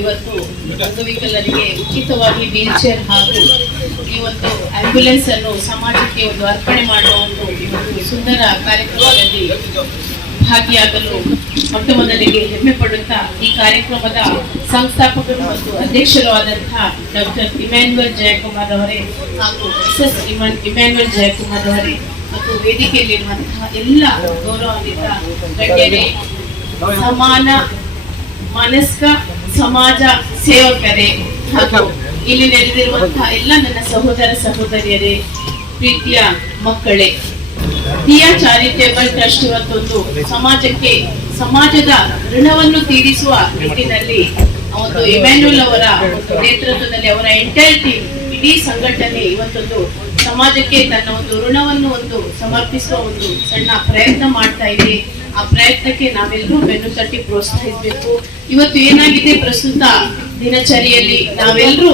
ಇವತ್ತು ಅಂಗವಿಕಲರಿಗೆ ಉಚಿತವಾಗಿ ವೀಲ್ ಚೇರ್ ಹಾಗೂ ಈ ಒಂದು ಆಂಬ್ಯುಲೆನ್ಸ್ ಅನ್ನು ಸಮಾಜಕ್ಕೆ ಒಂದು ಅರ್ಪಣೆ ಮಾಡುವ ಒಂದು ಇವತ್ತು ಸುಂದರ ಕಾರ್ಯಕ್ರಮದಲ್ಲಿ ಭಾಗಿಯಾಗಲು ಮೊಟ್ಟ ಮೊದಲಿಗೆ ಹೆಮ್ಮೆ ಪಡುತ್ತಾ ಈ ಕಾರ್ಯಕ್ರಮದ ಸಂಸ್ಥಾಪಕರು ಮತ್ತು ಅಧ್ಯಕ್ಷರು ಆದಂತಹ ಡಾಕ್ಟರ್ ಇಮ್ಯಾನ್ಯುಯಲ್ ಜಯಕುಮಾರ್ ಅವರೇ ಹಾಗೂ ಮಿಸಸ್ ಇಮ್ಯಾನ್ಯುಯಲ್ ಜಯಕುಮಾರ್ ಅವರೇ ಮತ್ತು ವೇದಿಕೆಯಲ್ಲಿರುವಂತಹ ಎಲ್ಲ ಗೌರವಾನ್ವಿತ ಗಣ್ಯರೇ, ಸಮಾನ ಮನಸ್ಕ ಸಮಾಜ ಸೇವಕರೇ ಹಾಗೂ ಇಲ್ಲಿ ನೆರೆದಿರುವಂತಹ ಎಲ್ಲ ನನ್ನ ಸಹೋದರ ಸಹೋದರಿಯರೇ, ಪ್ರೀತಿಯ ಮಕ್ಕಳೇ, ದಿಯಾ ಚಾರಿಟೇಬಲ್ ಟ್ರಸ್ಟ್ ಇವತ್ತೊಂದು ಸಮಾಜದ ಋಣವನ್ನು ತೀರಿಸುವ ನಿಟ್ಟಿನಲ್ಲಿ ಒಂದು ಇಮ್ಯಾನ್ಯುಯಲ್ ಅವರ ಒಂದು ನೇತೃತ್ವದಲ್ಲಿ ಅವರ ಎಂಟೈರ್ ಟೀಮ್ ಇಡೀ ಸಂಘಟನೆ ಇವತ್ತೊಂದು ಸಮಾಜಕ್ಕೆ ತನ್ನ ಒಂದು ಋಣವನ್ನು ಒಂದು ಸಮರ್ಪಿಸುವ ಒಂದು ಸಣ್ಣ ಪ್ರಯತ್ನ ಮಾಡ್ತಾ ಇದೆ. ಆ ಪ್ರಯತ್ನಕ್ಕೆ ನಾವೆಲ್ಲರೂ ಬೆನ್ನು ತಟ್ಟಿ ಪ್ರೋತ್ಸಾಹಿಸಬೇಕು. ಇವತ್ತು ಏನಾಗಿದೆ, ಪ್ರಸ್ತುತ ದಿನಚರಿಯಲ್ಲಿ ನಾವೆಲ್ಲರೂ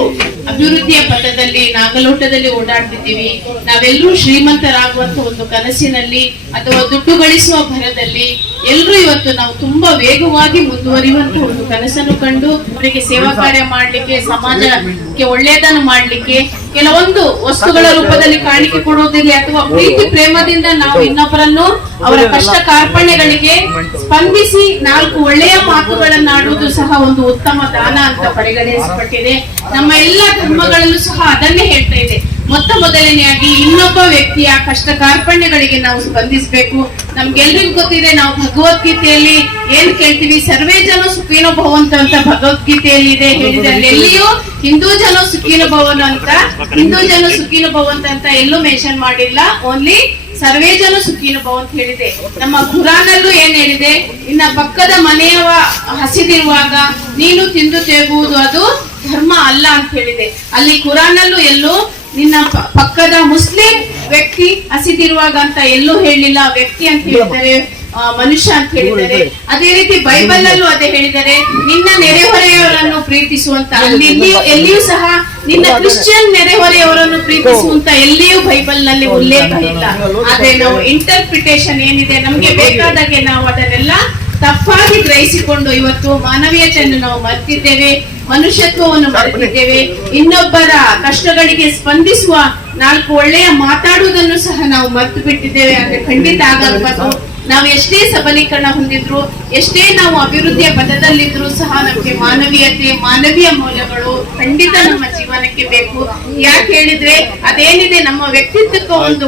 ಅಭಿವೃದ್ಧಿಯ ಪಥದಲ್ಲಿ ನಾಗಲೋಟದಲ್ಲಿ ಓಡಾಡ್ತಿದ್ದೀವಿ. ನಾವೆಲ್ಲರೂ ಶ್ರೀಮಂತರಾಗುವಂತ ಒಂದು ಕನಸಿನಲ್ಲಿ ಅಥವಾ ದುಡ್ಡು ಗಳಿಸುವ ಭರದಲ್ಲಿ ಎಲ್ಲರೂ ಇವತ್ತು ನಾವು ತುಂಬಾ ವೇಗವಾಗಿ ಮುಂದುವರಿಯುವಂತ ಒಂದು ಕನಸನ್ನು ಕಂಡು ಅವರಿಗೆ ಸೇವಾ ಕಾರ್ಯ ಮಾಡ್ಲಿಕ್ಕೆ, ಸಮಾಜಕ್ಕೆ ಒಳ್ಳೆಯದನ್ನು ಮಾಡ್ಲಿಕ್ಕೆ ಕೆಲವೊಂದು ವಸ್ತುಗಳ ರೂಪದಲ್ಲಿ ಕಾಣಿಕೆ ಕೊಡುವುದಿಲ್ಲ ಅಥವಾ ಪ್ರೀತಿ ಪ್ರೇಮದಿಂದ ನಾವು ಇನ್ನೊಬ್ಬರನ್ನು ಅವರ ಕಷ್ಟ ಕಾರ್ಪಣ್ಯಗಳಿಗೆ ಸ್ಪಂದಿಸಿ 4 ಒಳ್ಳೆಯ ಮಾತುಗಳನ್ನಾಡುವುದು ಸಹ ಒಂದು ಉತ್ತಮ ದಾನ ಅಂತ ಪರಿಗಣಿಸಲ್ಪಟ್ಟಿದೆ. ನಮ್ಮ ಎಲ್ಲ ಧರ್ಮಗಳಲ್ಲೂ ಸಹ ಅದನ್ನೇ ಹೇಳ್ತಾ ಇದೆ. ಮೊತ್ತ ಮೊದಲನೆಯಾಗಿ ಇನ್ನೊಬ್ಬ ವ್ಯಕ್ತಿಯ ಕಷ್ಟ ಕಾರ್ಪಣ್ಯಗಳಿಗೆ ನಾವು ಸ್ಪಂದಿಸಬೇಕು. ನಮ್ಗೆಲ್ರಿಗೂ ಗೊತ್ತಿದೆ, ನಾವು ಭಗವದ್ಗೀತೆಯಲ್ಲಿ ಏನ್ ಕೇಳ್ತೀವಿ, ಸರ್ವೇ ಜನ ಸುಖೀನೋ ಭವಂತು ಅಂತ ಭಗವದ್ಗೀತೆಯಲ್ಲಿ ಇದೆ ಹೇಳಿದೆ. ಎಲ್ಲಿಯೂ ಹಿಂದೂ ಜನ ಸುಖೀನೋ ಭವನ ಅಂತ, ಹಿಂದೂ ಜನ ಸುಖೀನೋ ಭವಂತ ಅಂತ ಎಲ್ಲೂ ಮೆನ್ಷನ್ ಮಾಡಿಲ್ಲ. ಓನ್ಲಿ ಸರ್ವೇ ಜನ ಸುಖೀನೋ ಭವಂತ ಹೇಳಿದೆ. ನಮ್ಮ ಖುರಾನಲ್ಲೂ ಏನ್ ಹೇಳಿದೆ, ಇನ್ನ ಪಕ್ಕದ ಮನೆಯವ ಹಸಿದಿರುವಾಗ ನೀನು ತಿಂದು ತೇಗುವುದು ಅದು ಧರ್ಮ ಅಲ್ಲ ಅಂತ ಹೇಳಿದೆ. ಅಲ್ಲಿ ಖುರಾನಲ್ಲೂ ಎಲ್ಲೂ ನಿನ್ನ ಪಕ್ಕದ ಮುಸ್ಲಿಂ ವ್ಯಕ್ತಿ ಹಸಿದಿರುವಾಗ ಅಂತ ಎಲ್ಲೂ ಹೇಳಿಲ್ಲ. ವ್ಯಕ್ತಿ ಅಂತ ಹೇಳಿದ್ದಾರೆ, ಮನುಷ್ಯ ಅಂತ ಹೇಳಿದ್ದಾರೆ. ಅದೇ ರೀತಿ ಬೈಬಲ್ ಅಲ್ಲೂ ಅದೇ ಹೇಳಿದ್ದಾರೆ, ನಿನ್ನ ನೆರೆಹೊರೆಯವರನ್ನು ಪ್ರೀತಿಸುವಂತ. ಅಲ್ಲಿ ಎಲ್ಲಿಯೂ ಸಹ ನಿನ್ನ ಕ್ರಿಶ್ಚಿಯನ್ ನೆರೆಹೊರೆಯವರನ್ನು ಪ್ರೀತಿಸುವಂತ ಎಲ್ಲಿಯೂ ಬೈಬಲ್ ನಲ್ಲಿ ಉಲ್ಲೇಖ ಇಲ್ಲ. ಆದ್ರೆ ನಾವು ಇಂಟರ್ಪ್ರಿಟೇಷನ್ ಏನಿದೆ, ನಮ್ಗೆ ಬೇಕಾದಾಗೆ ನಾವು ಅದನ್ನೆಲ್ಲ ತಪ್ಪಾಗಿ ಗ್ರಹಿಸಿಕೊಂಡು ಇವತ್ತು ಮಾನವೀಯತೆಯನ್ನು ನಾವು ಮರೆತಿದ್ದೇವೆ, ಮನುಷ್ಯತ್ವವನ್ನು ಮರೆತಿದ್ದೇವೆ. ಇನ್ನೊಬ್ಬರ ಕಷ್ಟಗಳಿಗೆ ಸ್ಪಂದಿಸುವ 4 ಒಳ್ಳೆಯ ಮಾತಾಡುವುದನ್ನು ಸಹ ನಾವು ಮರೆತು ಬಿಟ್ಟಿದ್ದೇವೆ. ಆದ್ರೆ ಖಂಡಿತ ಆಗಬಾರದು. ನಾವು ಎಷ್ಟೇ ಸಬಲೀಕರಣ ಹೊಂದಿದ್ರು, ಎಷ್ಟೇ ನಾವು ಅಭಿವೃದ್ಧಿಯ ಪಥದಲ್ಲಿದ್ರು ಸಹ ನಮಗೆ ಮಾನವೀಯತೆ, ಮಾನವೀಯ ಮೌಲ್ಯಗಳು ಖಂಡಿತ ನಮ್ಮ ಜೀವನಕ್ಕೆ ಬೇಕು. ಯಾಕೆ ಹೇಳಿದ್ರೆ ಅದೇನಿದೆ, ನಮ್ಮ ವ್ಯಕ್ತಿತ್ವಕ್ಕೆ ಒಂದು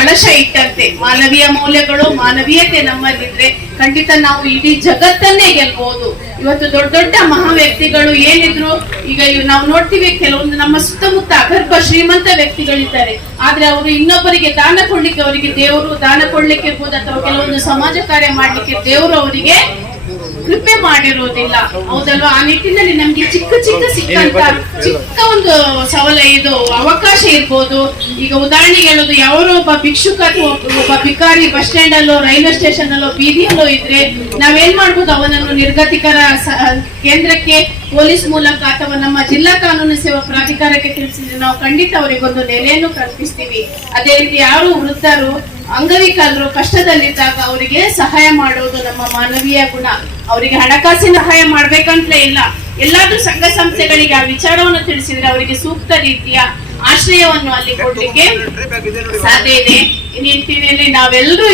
ಕಳಶ ಇಟ್ಟಂತೆ ಮಾನವೀಯ ಮೌಲ್ಯಗಳು, ಮಾನವೀಯತೆ ನಮ್ಮಲ್ಲಿದ್ರೆ ಖಂಡಿತ ನಾವು ಇಡೀ ಜಗತ್ತನ್ನೇ ಗೆಲ್ಬಹುದು. ಇವತ್ತು ದೊಡ್ಡ ದೊಡ್ಡ ಮಹಾ ವ್ಯಕ್ತಿಗಳು ಏನಿದ್ರು, ಈಗ ನಾವು ನೋಡ್ತೀವಿ ಕೆಲವೊಂದು ನಮ್ಮ ಸುತ್ತಮುತ್ತ ಅಗರ್ಭ ಶ್ರೀಮಂತ ವ್ಯಕ್ತಿಗಳಿದ್ದಾರೆ. ಆದ್ರೆ ಅವರು ಇನ್ನೊಬ್ಬರಿಗೆ ದಾನ ಕೊಡ್ಲಿಕ್ಕೆ, ಅವರಿಗೆ ದೇವರು ದಾನ ಕೊಡ್ಲಿಕ್ಕೆ ಇರ್ಬೋದು ಅಥವಾ ಕೆಲವೊಂದು ಸಮಾಜ ಕಾರ್ಯ ಮಾಡ್ಲಿಕ್ಕೆ ದೇವರು ಅವರಿಗೆ ಕೃಪೆ ಮಾಡಿರೋದಿಲ್ಲ. ಹೌದಲ್ವಾ? ಆ ನಿಟ್ಟಿನಲ್ಲಿ ನಮ್ಗೆ ಚಿಕ್ಕ ಸಿಕ್ಕಂತ ಚಿಕ್ಕ ಒಂದು ಇದು ಅವಕಾಶ ಇರ್ಬೋದು. ಈಗ ಉದಾಹರಣೆಗೆ ಹೇಳೋದು, ಯಾರೋ ಒಬ್ಬ ಭಿಕ್ಷುಕ ಅಥವಾ ಒಬ್ಬ ಭಿಕಾರಿ ಬಸ್ ಸ್ಟ್ಯಾಂಡ್ ಅಲ್ಲೋ, ರೈಲ್ವೆ ಸ್ಟೇಷನ್ ಅಲ್ಲೋ, ಬೀದಿಯಲ್ಲೋ ಇದ್ರೆ ನಾವೇನ್ ಮಾಡ್ಬೋದು, ಅವನನ್ನು ನಿರ್ಗತಿಕರ ಕೇಂದ್ರಕ್ಕೆ ಪೊಲೀಸ್ ಮೂಲಕ ಅಥವಾ ನಮ್ಮ ಜಿಲ್ಲಾ ಕಾನೂನು ಸೇವಾ ಪ್ರಾಧಿಕಾರಕ್ಕೆ ತಿಳಿಸಿದ್ರೆ ನಾವು ಖಂಡಿತ ಅವರಿಗೊಂದು ನೆಲೆಯನ್ನು ಕಲ್ಪಿಸ್ತೀವಿ. ಅದೇ ರೀತಿ ಯಾರು ವೃದ್ಧರು, ಅಂಗವಿಕಲರು ಕಷ್ಟದಲ್ಲಿದ್ದಾಗ ಅವರಿಗೆ ಸಹಾಯ ಮಾಡುವುದು ನಮ್ಮ ಮಾನವೀಯ ಗುಣ. ಅವರಿಗೆ ಹಣಕಾಸಿನ ಸಹಾಯ ಮಾಡ್ಬೇಕಂತಲೇ ಇಲ್ಲ, ಎಲ್ಲಾದ್ರೂ ಸಂಘ ಸಂಸ್ಥೆಗಳಿಗೆ ಆ ವಿಚಾರವನ್ನು ತಿಳಿಸಿದ್ರೆ ಅವರಿಗೆ ಸೂಕ್ತ ರೀತಿಯ ಆಶ್ರಯವನ್ನು ಅಲ್ಲಿ ಕೊಡ್ಲಿಕ್ಕೆ ಸಾಧ್ಯ ಇದೆ. ಈ ನಿಟ್ಟಿನಲ್ಲಿ ನಾವೆಲ್ಲರೂ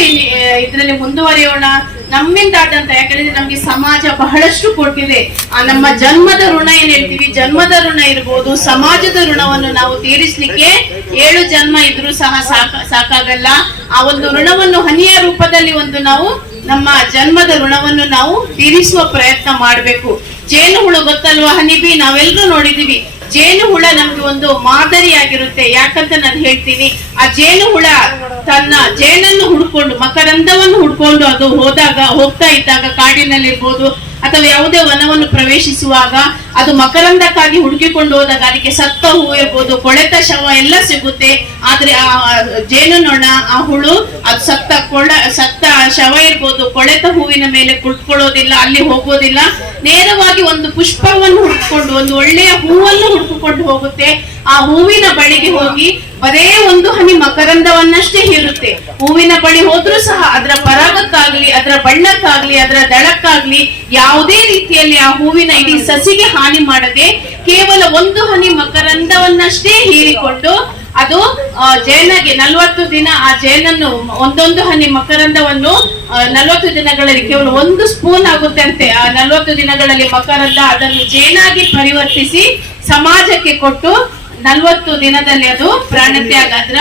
ಇದರಲ್ಲಿ ಮುಂದುವರಿಯೋಣ. ನಮ್ಮಿಂದ ಆದಂತ, ಯಾಕಂದ್ರೆ ನಮ್ಗೆ ಸಮಾಜ ಬಹಳಷ್ಟು ಕೊಟ್ಟಿದೆ. ಆ ನಮ್ಮ ಜನ್ಮದ ಋಣ ಏನ್ ಹೇಳ್ತೀವಿ, ಜನ್ಮದ ಋಣ ಇರ್ಬೋದು, ಸಮಾಜದ ಋಣವನ್ನು ನಾವು ತೀರಿಸ್ಲಿಕ್ಕೆ 7 ಜನ್ಮ ಇದ್ರೂ ಸಹ ಸಾಕಾಗಲ್ಲ. ಆ ಒಂದು ಋಣವನ್ನು ಹನಿಯ ರೂಪದಲ್ಲಿ ಒಂದು ನಾವು ನಮ್ಮ ಜನ್ಮದ ಋಣವನ್ನು ನಾವು ತೀರಿಸುವ ಪ್ರಯತ್ನ ಮಾಡಬೇಕು. ಜೇನು ಹುಳು ಗೊತ್ತಲ್ವಾ, ಹನಿಬಿ, ನಾವೆಲ್ಲರೂ ನೋಡಿದೀವಿ. ಜೇನು ಹುಳ ನಮ್ಗೆ ಒಂದು ಮಾದರಿಯಾಗಿರುತ್ತೆ. ಯಾಕಂತ ನಾನು ಹೇಳ್ತೀನಿ, ಆ ಜೇನು ಹುಳ ತನ್ನ ಜೇನನ್ನು ಹುಡ್ಕೊಂಡು, ಮಕರಂದವನ್ನು ಹುಡ್ಕೊಂಡು ಅದು ಹೋಗ್ತಾ ಇದ್ದಾಗ ಕಾಡಿನಲ್ಲಿರ್ಬೋದು ಅಥವಾ ಯಾವುದೇ ವನವನ್ನು ಪ್ರವೇಶಿಸುವಾಗ ಅದು ಮಕರಂದಕ್ಕಾಗಿ ಹುಡುಕಿಕೊಂಡು ಹೋದಾಗ ಅದಕ್ಕೆ ಸತ್ತ ಹೂ ಇರ್ಬೋದು, ಕೊಳೆತ ಶವ ಎಲ್ಲ ಸಿಗುತ್ತೆ. ಆದ್ರೆ ಆ ಜೇನುನೊಣ, ಆ ಹುಳು, ಅದು ಸತ್ತ ಶವ ಇರ್ಬೋದು, ಕೊಳೆತ ಹೂವಿನ ಮೇಲೆ ಕುಳಿತುಕೊಳ್ಳೋದಿಲ್ಲ, ಅಲ್ಲಿ ಹೋಗೋದಿಲ್ಲ. ನೇರವಾಗಿ ಒಂದು ಪುಷ್ಪವನ್ನು ಹುಡುಕೊಂಡು, ಒಂದು ಒಳ್ಳೆಯ ಹೂವನ್ನು ಹುಡುಕಿಕೊಂಡು ಹೋಗುತ್ತೆ. ಆ ಹೂವಿನ ಬಳಿಗೆ ಹೋಗಿ ಬರೇ ಒಂದು ಹನಿ ಮಕರಂದವನ್ನಷ್ಟೇ ಹೀರುತ್ತೆ. ಹೂವಿನ ಬಳಿ ಹೋದ್ರೂ ಸಹ ಅದರ ಪರಾಗಕ್ಕಾಗ್ಲಿ, ಅದರ ಬಣ್ಣಕ್ಕಾಗ್ಲಿ, ಅದರ ದಳಕ್ಕಾಗ್ಲಿ ಯಾವುದೇ ರೀತಿಯಲ್ಲಿ ಆ ಹೂವಿನ ಇಡೀ ಸಸಿಗೆ ಹಾನಿ ಮಾಡದೆ ಕೇವಲ ಒಂದು ಹನಿ ಮಕರಂದವನ್ನಷ್ಟೇ ಹೀರಿಕೊಂಡು ಅದು ಜೇನಿಗೆ 40 ದಿನ ಆ ಜೇನನ್ನು ಒಂದೊಂದು ಹನಿ ಮಕರಂದವನ್ನು 40 ದಿನಗಳಲ್ಲಿ ಕೇವಲ 1 ಸ್ಪೂನ್ ಆಗುತ್ತೆ ಅಂತೆ. ಆ 40 ದಿನಗಳಲ್ಲಿ ಮಕರಂದ ಅದನ್ನು ಜೇನಾಗಿ ಪರಿವರ್ತಿಸಿ ಸಮಾಜಕ್ಕೆ ಕೊಟ್ಟು 40 ದಿನದಲ್ಲಿ ಅದು ಪ್ರಾಣತ್ಯಾಗ, ಅದರ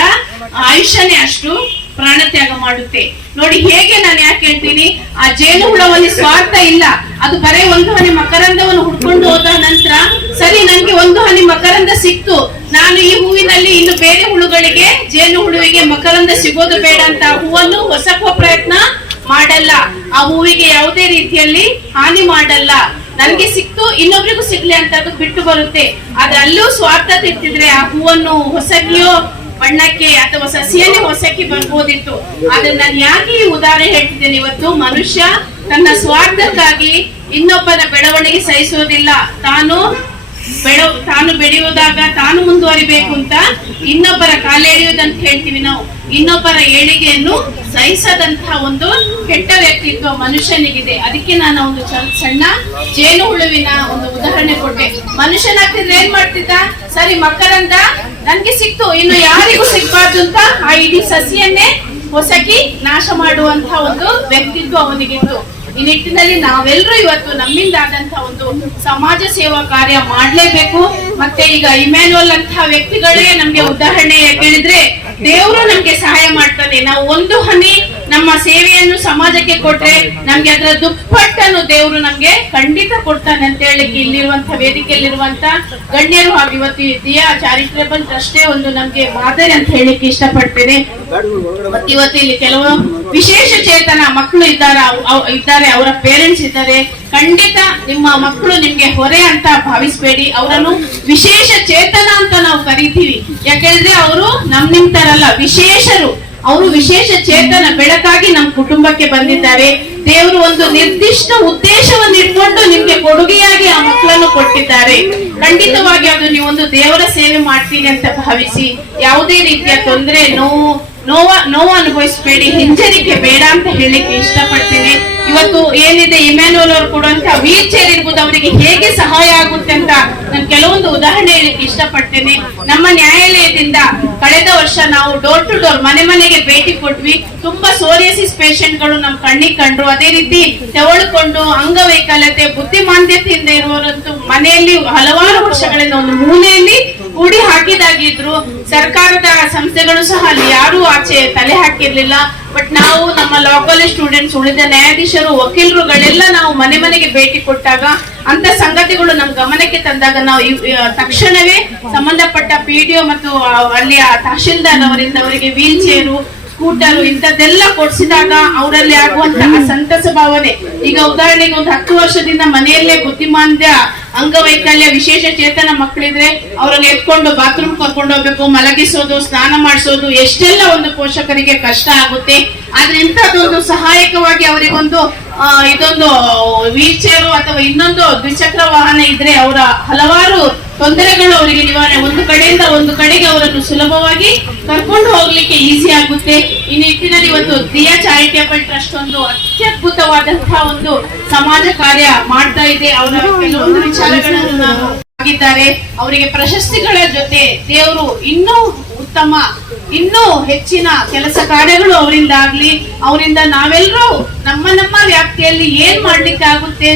ಆಯುಷ್ಯನೇ ಅಷ್ಟು ಪ್ರಾಣತ್ಯಾಗ ಮಾಡುತ್ತೆ. ನೋಡಿ ಹೇಗೆ ನಾನು ಯಾಕೆ ಹೇಳ್ತೀನಿ, ಆ ಜೇನು ಹುಳವಲ್ಲಿ ಸ್ವಾರ್ಥ ಇಲ್ಲ. ಅದು ಬರೇ ಒಂದು ಹನಿ ಮಕರಂದವನ್ನು ಹುಡ್ಕೊಂಡು ಹೋದ ನಂತರ ಸರಿ ನನ್ಗೆ ಒಂದು ಹನಿ ಮಕರಂದ ಸಿಕ್ತು, ನಾನು ಈ ಹೂವಿನಲ್ಲಿ ಇನ್ನು ಬೇರೆ ಹುಳುಗಳಿಗೆ, ಜೇನು ಹುಳುವಿಗೆ ಮಕರಂದ ಸಿಗೋದು ಬೇಡ ಅಂತ ಹೂವನ್ನು ಹೊಸಕುವ ಪ್ರಯತ್ನ ಮಾಡಲ್ಲ. ಆ ಹೂವಿಗೆ ಯಾವುದೇ ರೀತಿಯಲ್ಲಿ ಹಾನಿ ಮಾಡಲ್ಲ. ನನ್ಗೆ ಸಿಕ್ತು ಇನ್ನೊಬ್ರಿಗೂ ಸಿಗ್ಲಿ ಅಂತ ಅದು ಬಿಟ್ಟು ಬರುತ್ತೆ. ಆದ್ರೆ ಅಲ್ಲೂ ಸ್ವಾರ್ಥ ತಿರ್ತಿದ್ರೆ ಆ ಹೂವನ್ನು ಹೊಸಕಿಯೋ ಬಣ್ಣಕ್ಕೆ ಅಥವಾ ಸಸಿಯನ್ನೇ ಹೊಸಕಿ ಬರ್ಬೋದಿತ್ತು. ಆದ್ರೆ ನಾನು ಯಾಕೆ ಈ ಉದಾಹರಣೆ ಹೇಳ್ತಿದ್ದೇನೆ, ಇವತ್ತು ಮನುಷ್ಯ ತನ್ನ ಸ್ವಾರ್ಥಕ್ಕಾಗಿ ಇನ್ನೊಬ್ಬನ ಬೆಳವಣಿಗೆ ಸಹಿಸೋದಿಲ್ಲ. ತಾನು ಬೆಳೆಯುವುದಾಗ ತಾನು ಮುಂದುವರಿಬೇಕು ಅಂತ ಇನ್ನೊಬ್ಬರ ಕಾಲೆಳೆಯುವುದಂತ ಹೇಳ್ತೀವಿ ನಾವು. ಇನ್ನೊಬ್ಬರ ಏಳಿಗೆಯನ್ನು ಸಹಿಸದಂತಹ ಒಂದು ಕೆಟ್ಟ ವ್ಯಕ್ತಿತ್ವ ಮನುಷ್ಯನಿಗಿದೆ. ಅದಕ್ಕೆ ನಾನು ಒಂದು ಸಣ್ಣ ಜೇನು ಹುಳುವಿನ ಒಂದು ಉದಾಹರಣೆ ಕೊಟ್ಟೆ. ಮನುಷ್ಯನಾಗ್ತಿದ್ರೆ ಏನ್ ಮಾಡ್ತಿದ್ದ, ಸರಿ ಮಕರಂದ ನನ್ಗೆ ಸಿಕ್ತು, ಇನ್ನು ಯಾರಿಗೂ ಸಿಗ್ಬಾರ್ದು ಅಂತ ಆ ಇಡೀ ಸಸಿಯನ್ನೇ ಹೊಸಕಿ ನಾಶ ಮಾಡುವಂತಹ ಒಂದು ವ್ಯಕ್ತಿತ್ವ ಅವನಿಗಿತ್ತು. ಈ ನಿಟ್ಟಿನಲ್ಲಿ ನಾವೆಲ್ಲರೂ ಇವತ್ತು ನಮ್ಮಿಂದ ಆದಂತಹ ಒಂದು ಸಮಾಜ ಸೇವಾ ಕಾರ್ಯ ಮಾಡ್ಲೇಬೇಕು. ಮತ್ತೆ ಈಗ ಇಮ್ಯಾನ್ಯುಯಲ್ ಅಂತಹ ವ್ಯಕ್ತಿಗಳೇ ನಮ್ಗೆ ಉದಾಹರಣೆ ಕೇಳಿದ್ರೆ ದೇವರು ನಮ್ಗೆ ಸಹಾಯ ಮಾಡ್ತಾನೆ. ನಾವು ಒಂದು ಹನಿ ನಮ್ಮ ಸೇವೆಯನ್ನು ಸಮಾಜಕ್ಕೆ ಕೊಟ್ರೆ ನಮ್ಗೆ ಅದರ ದುಪ್ಪಟ್ಟನ್ನು ದೇವರು ನಮ್ಗೆ ಖಂಡಿತ ಕೊಡ್ತಾನೆ ಅಂತ ಹೇಳಿಕ್ಕೆ ಇಲ್ಲಿರುವಂತಹ ವೇದಿಕೆಯಲ್ಲಿರುವಂತ ಗಣ್ಯರು ಹಾಗೂ ಇವತ್ತು ದಿಯಾ ಚಾರಿಟೇಬಲ್ ಟ್ರಸ್ಟೇ ಒಂದು ನಮ್ಗೆ ಮಾದರಿ ಅಂತ ಹೇಳಿಕ್ಕೆ ಇಷ್ಟಪಡ್ತೇನೆ. ಮತ್ತೆ ಇವತ್ತು ಇಲ್ಲಿ ಕೆಲವು ವಿಶೇಷ ಚೇತನ ಮಕ್ಕಳು ಇದ್ದಾರೆ, ಅವರ ಪೇರೆಂಟ್ಸ್ ಇದ್ದಾರೆ. ಖಂಡಿತ ನಿಮ್ಮ ಮಕ್ಕಳು ನಿಮ್ಗೆ ಹೊರೆ ಅಂತ ಭಾವಿಸ್ಬೇಡಿ. ಅವರನ್ನು ವಿಶೇಷ ಚೇತನ ಅಂತ ನಾವು ಕರಿತೀವಿ. ಯಾಕೆಂದ್ರೆ ಅವರು ನಿಮ್ ತರಲ್ಲ, ವಿಶೇಷರು. ಅವರು ವಿಶೇಷ ಚೇತನ ಬೆಳಕಾಗಿ ನಮ್ಮ ಕುಟುಂಬಕ್ಕೆ ಬಂದಿದ್ದಾರೆ. ದೇವರು ಒಂದು ನಿರ್ದಿಷ್ಟ ಉದ್ದೇಶವನ್ನು ಇಟ್ಕೊಂಡು ನಿಮ್ಗೆ ಕೊಡುಗೆಯಾಗಿ ಆ ಮಕ್ಕಳನ್ನು ಕೊಟ್ಟಿದ್ದಾರೆ. ಖಂಡಿತವಾಗಿ ಅದು ನೀವೊಂದು ದೇವರ ಸೇವೆ ಮಾಡ್ತೀನಿ ಅಂತ ಭಾವಿಸಿ ಯಾವುದೇ ರೀತಿಯ ತೊಂದರೆ, ನೋವು ಅನುಭವಿಸಬೇಡಿ, ಹಿಂಜರಿಕೆ ಬೇಡ ಅಂತ ಹೇಳಿಕ್ಕೆ ಇಷ್ಟಪಡ್ತೇನೆ. ಇವತ್ತು ಏನಿದೆ ಇಮ್ಯಾನ್ಯುಯಲ್ ಅವರು ಕೊಡುವಂತ ವೀಲ್ ಚೇರ್ ಇರ್ಬೋದು, ಅವರಿಗೆ ಹೇಗೆ ಸಹಾಯ ಆಗುತ್ತೆ ಅಂತ ನಾನು ಕೆಲವೊಂದು ಉದಾಹರಣೆ ಹೇಳಿಕ್ಕೆ ಇಷ್ಟಪಡ್ತೇನೆ. ನಮ್ಮ ನ್ಯಾಯಾಲಯದಿಂದ ಕಳೆದ ವರ್ಷ ನಾವು ಡೋರ್ ಟು ಡೋರ್ ಮನೆಗೆ ಭೇಟಿ ಕೊಟ್ವಿ. ತುಂಬಾ ಸೋರಿಯಾಸಿಸ್ ಪೇಷಂಟ್ ಗಳು ನಮ್ಮ ಕಣ್ಣಿಗೆ ಕಂಡ್ರು. ಅದೇ ರೀತಿ ತೆವಳುಕೊಂಡು ಅಂಗವೈಕಲ್ಯತೆ, ಬುದ್ಧಿಮಾಂದ್ಯತೆಯಿಂದ ಇರುವವರಂತೂ ಮನೆಯಲ್ಲಿ ಹಲವಾರು ವರ್ಷಗಳಿಂದ ಒಂದು ಮೂಲೆಯಲ್ಲಿ ಕೂಡಿ ಹಾಕಿದಾಗಿದ್ರು. ಸರ್ಕಾರದ ಸಂಸ್ಥೆಗಳು ಸಹ ಅಲ್ಲಿ ಯಾರು ಆಚೆ ತಲೆ ಹಾಕಿರ್ಲಿಲ್ಲ. ಬಟ್ ನಾವು ನಮ್ಮ ಲಾ ಕಾಲೇಜ್ ಸ್ಟೂಡೆಂಟ್ಸ್, ಉಳಿದ ನ್ಯಾಯಾಧೀಶರು, ವಕೀಲರುಗಳೆಲ್ಲ ನಾವು ಮನೆಗೆ ಭೇಟಿ ಕೊಟ್ಟಾಗ ಅಂತ ಸಂಗತಿಗಳು ನಮ್ಮ ಗಮನಕ್ಕೆ ತಂದಾಗ ನಾವು ತಕ್ಷಣವೇ ಸಂಬಂಧಪಟ್ಟ PDO ಮತ್ತು ಅಲ್ಲಿ ತಹಶೀಲ್ದಾರ್ ಅವರಿಂದ ಅವರಿಗೆ ವೀಲ್ ಚೇರು, ಸ್ಕೂಟರು ಇಂಥದ್ದೆಲ್ಲ ಕೊಡ್ಸಿದಾಗ ಅವರಲ್ಲಿ ಆಗುವಂತಹ ಸಂತಸ ಭಾವನೆ. ಈಗ ಉದಾಹರಣೆಗೆ ಒಂದು 10 ವರ್ಷದಿಂದ ಮನೆಯಲ್ಲೇ ಬುದ್ಧಿಮಾಂದ್ಯ, ಅಂಗವೈಕಲ್ಯ, ವಿಶೇಷ ಚೇತನ ಮಕ್ಕಳಿದ್ರೆ ಅವರನ್ನು ಎತ್ಕೊಂಡು ಬಾತ್ರೂಮ್ ಕರ್ಕೊಂಡು ಹೋಗ್ಬೇಕು, ಮಲಗಿಸೋದು, ಸ್ನಾನ ಮಾಡಿಸೋದು, ಎಷ್ಟೆಲ್ಲ ಒಂದು ಪೋಷಕರಿಗೆ ಕಷ್ಟ ಆಗುತ್ತೆ. ಆದ್ರೆ ಇಂಥದ್ದೊಂದು ಸಹಾಯಕವಾಗಿ ಅವರಿಗೊಂದು ಇದೊಂದು ವೀಲ್ ಚೇರು ಅಥವಾ ಇನ್ನೊಂದು ದ್ವಿಚಕ್ರ ವಾಹನ ಇದ್ರೆ ಅವರ ಹಲವಾರು ತೊಂದರೆಗಳು ಅವರಿಗೆ ನಿವಾರಣೆ, ಒಂದು ಕಡೆಯಿಂದ ಒಂದು ಕಡೆಗೆ ಅವರನ್ನು ಸುಲಭವಾಗಿ ಕರ್ಕೊಂಡು ಹೋಗ್ಲಿಕ್ಕೆ ಈಸಿ ಆಗುತ್ತೆ. ಈ ನಿಟ್ಟಿನಲ್ಲಿ ಇವತ್ತು ದಿಯಾ ಚಾರಿಟೇಬಲ್ ಟ್ರಸ್ಟ್ ಒಂದು ಅತ್ಯದ್ಭುತವಾದಂತಹ ಒಂದು ಸಮಾಜ ಕಾರ್ಯ ಮಾಡ್ತಾ ಇದೆ. ಅವರ ಕೆಲವೊಂದು ವಿಚಾರಗಳನ್ನು ನಾನು ಆಗಿದ್ದಾರೆ. ಅವರಿಗೆ ಪ್ರಶಸ್ತಿಗಳ ಜೊತೆ ದೇವರು ಇನ್ನೂ ಉತ್ತಮ, ಇನ್ನೂ ಹೆಚ್ಚಿನ ಕೆಲಸ ಕಾರ್ಯಗಳು ಅವರಿಂದ ಆಗ್ಲಿ. ಅವರಿಂದ ನಾವೆಲ್ಲರೂ ನಮ್ಮ ವ್ಯಾಪ್ತಿಯಲ್ಲಿ ಏನ್ ಮಾಡ್ಲಿಕ್ಕೆ ಆಗುತ್ತೆ,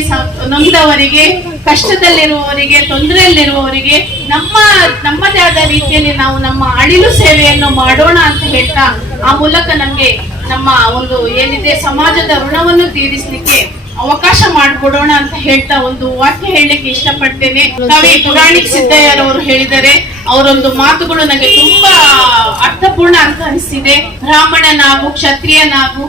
ನೊಂದವರಿಗೆ, ಕಷ್ಟದಲ್ಲಿರುವವರಿಗೆ, ತೊಂದರೆಯಲ್ಲಿರುವವರಿಗೆ ನಮ್ಮದೇ ಆದ ರೀತಿಯಲ್ಲಿ ನಾವು ನಮ್ಮ ಅಳಿಲು ಸೇವೆಯನ್ನು ಮಾಡೋಣ ಅಂತ ಹೇಳ್ತಾ, ಆ ಮೂಲಕ ನಮ್ಗೆ ನಮ್ಮ ಒಂದು ಏನಿದೆ ಸಮಾಜದ ಋಣವನ್ನು ತೀರಿಸಲಿಕ್ಕೆ ಅವಕಾಶ ಮಾಡಿಕೊಡೋಣ ಅಂತ ಹೇಳ್ತಾ ಒಂದು ವಾಕ್ಯ ಹೇಳಲಿಕ್ಕೆ ಇಷ್ಟಪಡ್ತೇನೆ. ಕವಿ ಪುರಾಣಿಕ್ ಸಿದ್ದಯ್ಯರವರು ಹೇಳಿದರೆ, ಅವರೊಂದು ಮಾತುಗಳು ನನಗೆ ತುಂಬಾ ಅರ್ಥಪೂರ್ಣ ಅಂತ ಅನಿಸಿದೆ. ಬ್ರಾಹ್ಮಣನಾಗು, ಕ್ಷತ್ರಿಯನಾಗು,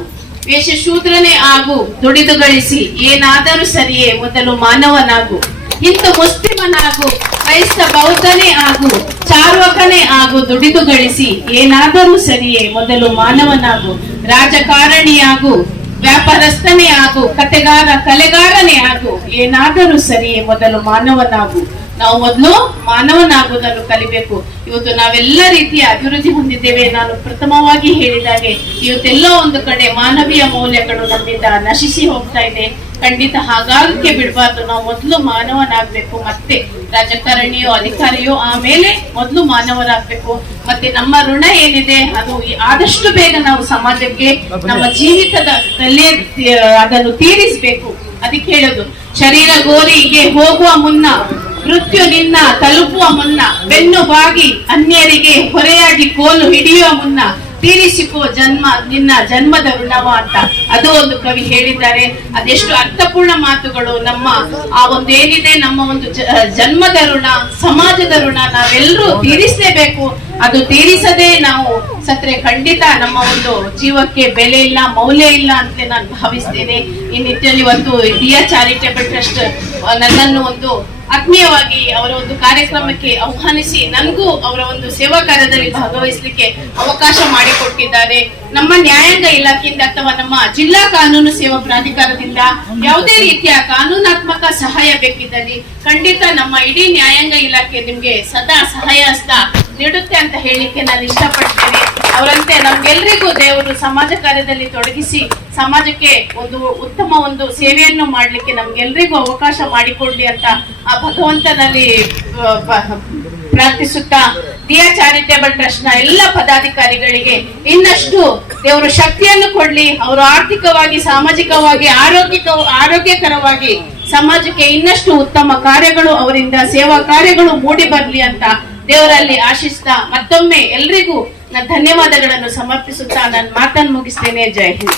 ವೇಷಶೂದ್ರನೇ ಆಗು, ದುಡಿದು ಗಳಿಸಿ ಏನಾದರೂ ಸರಿಯೇ ಮೊದಲು ಮಾನವನಾಗು. ಹಿಂದೂ ಮುಸ್ಲಿಮನಾಗು, ಕ್ರೈಸ್ತ ಬೌದ್ಧನೇ ಆಗು, ಚಾರ್ವಕನೇ ಆಗು, ದುಡಿದು ಗಳಿಸಿ ಏನಾದರೂ ಸರಿಯೇ ಮೊದಲು ಮಾನವನಾಗು. ರಾಜಕಾರಣಿಯಾಗು, ವ್ಯಾಪಾರಸ್ಥನೇ ಆಗು, ಕಲೆಗಾರನೇ ಆಗು, ಏನಾದರೂ ಸರಿಯೇ ಮೊದಲು ಮಾನವನಾಗು. ನಾವು ಮೊದಲು ಮಾನವನಾಗುವುದನ್ನು ಕಲಿಬೇಕು. ಇವತ್ತು ನಾವೆಲ್ಲ ರೀತಿಯ ಅಭಿವೃದ್ಧಿ ಹೊಂದಿದ್ದೇವೆ. ನಾನು ಪ್ರಥಮವಾಗಿ ಹೇಳಿದಾಗೆ ಇವತ್ತೆಲ್ಲ ಒಂದು ಕಡೆ ಮಾನವೀಯ ಮೌಲ್ಯಗಳು ನಮ್ಮಿಂದ ನಶಿಸಿ ಹೋಗ್ತಾ ಇದೆ. ಖಂಡಿತ ಹಾಗಾಗಕ್ಕೆ ಬಿಡಬಾರ್ದು. ನಾವು ಮೊದಲು ಮಾನವನಾಗ್ಬೇಕು, ಮತ್ತೆ ರಾಜಕಾರಣಿಯೋ ಅಧಿಕಾರಿಯೋ ಆಮೇಲೆ ಮೊದಲು ಮಾನವರಾಗ್ಬೇಕು. ಮತ್ತೆ ನಮ್ಮ ಋಣ ಏನಿದೆ ಅದು ಆದಷ್ಟು ಬೇಗ ನಾವು ಸಮಾಜಕ್ಕೆ ನಮ್ಮ ಜೀವಿತದಲ್ಲಿ ಅದನ್ನು ತೀರಿಸಬೇಕು. ಅದಕ್ಕೆ ಹೇಳೋದು, ಶರೀರ ಗೋರಿಗೆ ಹೋಗುವ ಮುನ್ನ, ಮೃತ್ಯು ನಿನ್ನ ತಲುಪುವ ಮುನ್ನ, ಬೆನ್ನು ಬಾಗಿ ಅನ್ಯರಿಗೆ ಹೊರೆಯಾಗಿ ಕೋಲು ಹಿಡಿಯುವ ಮುನ್ನ ತೀರಿಸಿಕೋ ನಿನ್ನ ಜನ್ಮದ ಋಣವ ಅಂತ ಅದು ಒಂದು ಕವಿ ಹೇಳಿದ್ದಾರೆ. ಅದೆಷ್ಟು ಅರ್ಥಪೂರ್ಣ ಮಾತುಗಳು. ನಮ್ಮ ಆ ಒಂದು ಏನಿದೆ, ನಮ್ಮ ಒಂದು ಜನ್ಮದ ಋಣ, ಸಮಾಜದ ಋಣ ನಾವೆಲ್ಲರೂ ತೀರಿಸಲೇಬೇಕು. ಅದು ತೀರಿಸದೆ ನಾವು ಸತ್ರೆ ಖಂಡಿತ ನಮ್ಮ ಒಂದು ಜೀವಕ್ಕೆ ಬೆಲೆ ಇಲ್ಲ, ಮೌಲ್ಯ ಇಲ್ಲ ಅಂತ ನಾನು ಭಾವಿಸ್ತೇನೆ. ಈ ನಿಟ್ಟಿನಲ್ಲಿ ಒಂದು ಡಿಯರ್ ಚಾರಿಟೇಬಲ್ ಟ್ರಸ್ಟ್ ನನ್ನನ್ನು ಒಂದು ಆತ್ಮೀಯವಾಗಿ ಅವರ ಒಂದು ಕಾರ್ಯಕ್ರಮಕ್ಕೆ ಆಹ್ವಾನಿಸಿ ನನಗೂ ಅವರ ಒಂದು ಸೇವಾ ಕಾರ್ಯದಲ್ಲಿ ಭಾಗವಹಿಸಲಿಕ್ಕೆ ಅವಕಾಶ ಮಾಡಿಕೊಟ್ಟಿದ್ದಾರೆ. ನಮ್ಮ ನ್ಯಾಯಾಂಗ ಇಲಾಖೆಯಿಂದ ಅಥವಾ ನಮ್ಮ ಜಿಲ್ಲಾ ಕಾನೂನು ಸೇವಾ ಪ್ರಾಧಿಕಾರದಿಂದ ಯಾವುದೇ ರೀತಿಯ ಕಾನೂನಾತ್ಮಕ ಸಹಾಯ ಬೇಕಿದ್ದಲ್ಲಿ ಖಂಡಿತ ನಮ್ಮ ಇಡೀ ನ್ಯಾಯಾಂಗ ಇಲಾಖೆ ನಿಮ್ಗೆ ಸದಾ ಸಹಾಯ ಹಸ್ತ ನೀಡುತ್ತೆ ಅಂತ ಹೇಳಿಕ್ಕೆ ನಾನು ಇಷ್ಟಪಡ್ತೇನೆ. ಅವರಂತೆ ನಮ್ಗೆಲ್ರಿಗೂ ದೇವರು ಸಮಾಜ ಕಾರ್ಯದಲ್ಲಿ ತೊಡಗಿಸಿ ಸಮಾಜಕ್ಕೆ ಒಂದು ಉತ್ತಮ ಒಂದು ಸೇವೆಯನ್ನು ಮಾಡ್ಲಿಕ್ಕೆ ನಮ್ಗೆಲ್ರಿಗೂ ಅವಕಾಶ ಮಾಡಿಕೊಡ್ಲಿ ಅಂತ ಆ ಭಗವಂತನಲ್ಲಿ ಪ್ರಾರ್ಥಿಸುತ್ತಾ, ದಿಯಾ ಚಾರಿಟೇಬಲ್ ಟ್ರಸ್ಟ್ ನ ಎಲ್ಲ ಪದಾಧಿಕಾರಿಗಳಿಗೆ ಇನ್ನಷ್ಟು ದೇವರು ಶಕ್ತಿಯನ್ನು ಕೊಡ್ಲಿ. ಅವರು ಆರ್ಥಿಕವಾಗಿ, ಸಾಮಾಜಿಕವಾಗಿ, ಆರೋಗ್ಯಕರವಾಗಿ ಸಮಾಜಕ್ಕೆ ಇನ್ನಷ್ಟು ಉತ್ತಮ ಕಾರ್ಯಗಳು, ಅವರಿಂದ ಸೇವಾ ಕಾರ್ಯಗಳು ಮೂಡಿ ಬರ್ಲಿ ಅಂತ ದೇವರಲ್ಲಿ ಆಶಿಸ್ತಾ ಮತ್ತೊಮ್ಮೆ ಎಲ್ರಿಗೂ ಧನ್ಯವಾದಗಳನ್ನು ಸಮರ್ಪಿಸುತ್ತಾ ನಾನು ಮಾತನ್ನು ಮುಗಿಸ್ತೇನೆ. ಜೈ ಹಿಂದ್.